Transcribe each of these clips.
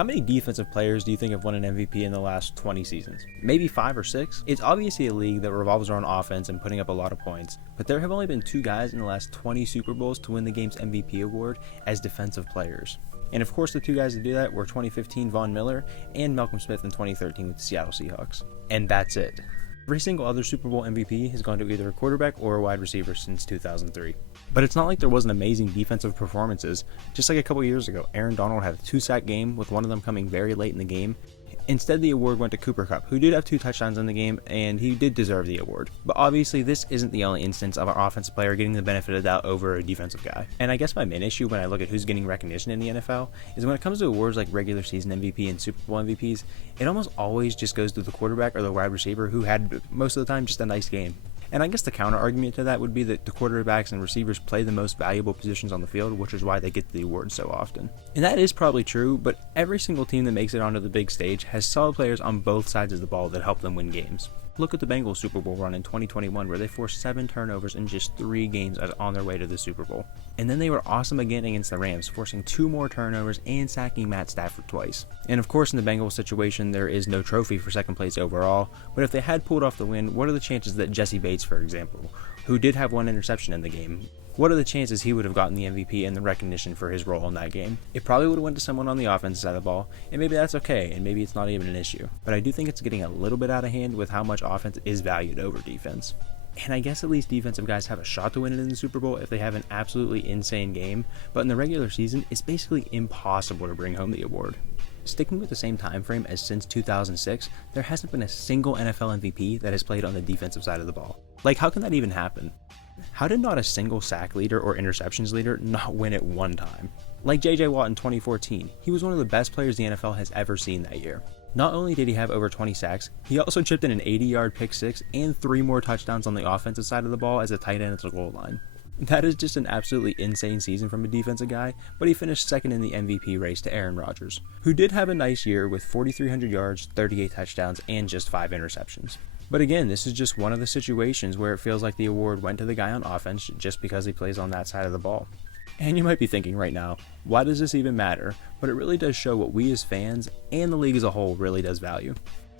How many defensive players do you think have won an MVP in the last 20 seasons? Maybe 5 or 6? It's obviously a league that revolves around offense and putting up a lot of points, but there have only been 2 guys in the last 20 Super Bowls to win the game's MVP award as defensive players. And of course the 2 guys to do that were 2015 Von Miller and Malcolm Smith in 2013 with the Seattle Seahawks. And that's it. Every single other Super Bowl MVP has gone to either a quarterback or a wide receiver since 2003. But it's not like there wasn't amazing defensive performances. Just like a couple years ago, Aaron Donald had a 2-sack game with one of them coming very late in the game. Instead, the award went to Cooper Kupp, who did have 2 touchdowns in the game, and he did deserve the award. But obviously, this isn't the only instance of an offensive player getting the benefit of the doubt over a defensive guy. And I guess my main issue when I look at who's getting recognition in the NFL is when it comes to awards like regular season MVP and Super Bowl MVPs, it almost always just goes to the quarterback or the wide receiver who had, most of the time, just a nice game. And I guess the counter argument to that would be that the quarterbacks and receivers play the most valuable positions on the field, which is why they get the award so often. And that is probably true, but every single team that makes it onto the big stage has solid players on both sides of the ball that help them win games. Look at the Bengals Super Bowl run in 2021 where they forced 7 turnovers in just 3 games on their way to the Super Bowl. And then they were awesome again against the Rams, forcing 2 more turnovers and sacking Matt Stafford twice. And of course in the Bengals situation there is no trophy for second place overall, but if they had pulled off the win, what are the chances that Jesse Bates, for example, who did have 1 interception in the game, what are the chances he would have gotten the MVP and the recognition for his role in that game? It probably would have went to someone on the offensive side of the ball, and maybe that's okay, and maybe it's not even an issue. But I do think it's getting a little bit out of hand with how much offense is valued over defense. And I guess at least defensive guys have a shot to win it in the Super Bowl if they have an absolutely insane game, but in the regular season, it's basically impossible to bring home the award. Sticking with the same time frame as since 2006, there hasn't been a single NFL MVP that has played on the defensive side of the ball. Like, how can that even happen? How did not a single sack leader or interceptions leader not win it one time? Like J.J. Watt in 2014, he was one of the best players the NFL has ever seen that year. Not only did he have over 20 sacks, he also chipped in an 80-yard pick six and 3 more touchdowns on the offensive side of the ball as a tight end at the goal line. That is just an absolutely insane season from a defensive guy, but he finished second in the MVP race to Aaron Rodgers, who did have a nice year with 4,300 yards, 38 touchdowns, and just 5 interceptions. But again, this is just one of the situations where it feels like the award went to the guy on offense just because he plays on that side of the ball. And you might be thinking right now, why does this even matter? But it really does show what we as fans and the league as a whole really does value.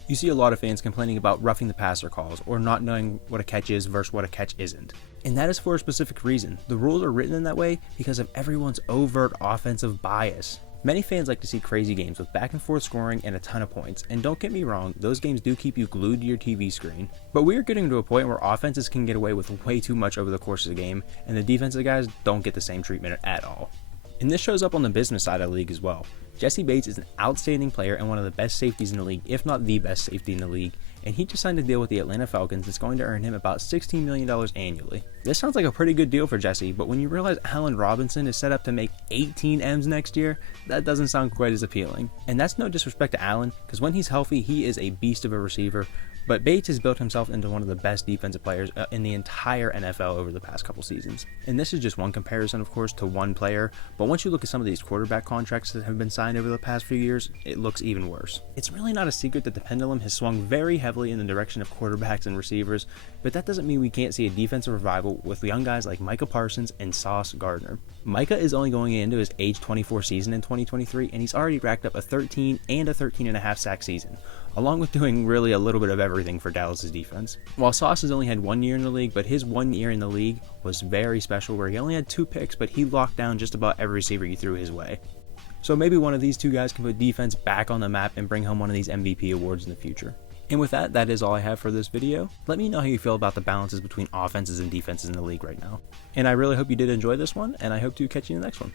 You see a lot of fans complaining about roughing the passer calls or not knowing what a catch is versus what a catch isn't. And that is for a specific reason. The rules are written in that way because of everyone's overt offensive bias. Many fans like to see crazy games with back and forth scoring and a ton of points, and don't get me wrong, those games do keep you glued to your TV screen, but we are getting to a point where offenses can get away with way too much over the course of the game, and the defensive guys don't get the same treatment at all. And this shows up on the business side of the league as well. Jesse Bates is an outstanding player and one of the best safeties in the league, if not the best safety in the league, and he just signed a deal with the Atlanta Falcons that's going to earn him about $16 million annually. This sounds like a pretty good deal for Jesse, but when you realize Allen Robinson is set up to make 18 M's next year, that doesn't sound quite as appealing. And that's no disrespect to Allen, because when he's healthy, he is a beast of a receiver, but Bates has built himself into one of the best defensive players in the entire NFL over the past couple seasons. And this is just one comparison, of course, to one player, but once you look at some of these quarterback contracts that have been signed over the past few years, it looks even worse. It's really not a secret that the pendulum has swung very heavily in the direction of quarterbacks and receivers, but that doesn't mean we can't see a defensive revival with young guys like Micah Parsons and Sauce Gardner. Micah is only going into his age 24 season in 2023, and he's already racked up a 13 and a 13.5 sack season, along with doing really a little bit of everything for Dallas' defense. While Sauce has only had 1 year in the league, but his 1 year in the league was very special where he only had 2 picks, but he locked down just about every receiver he threw his way. So maybe one of these 2 guys can put defense back on the map and bring home one of these MVP awards in the future. And with that, that is all I have for this video. Let me know how you feel about the balances between offenses and defenses in the league right now. And I really hope you did enjoy this one, and I hope to catch you in the next one.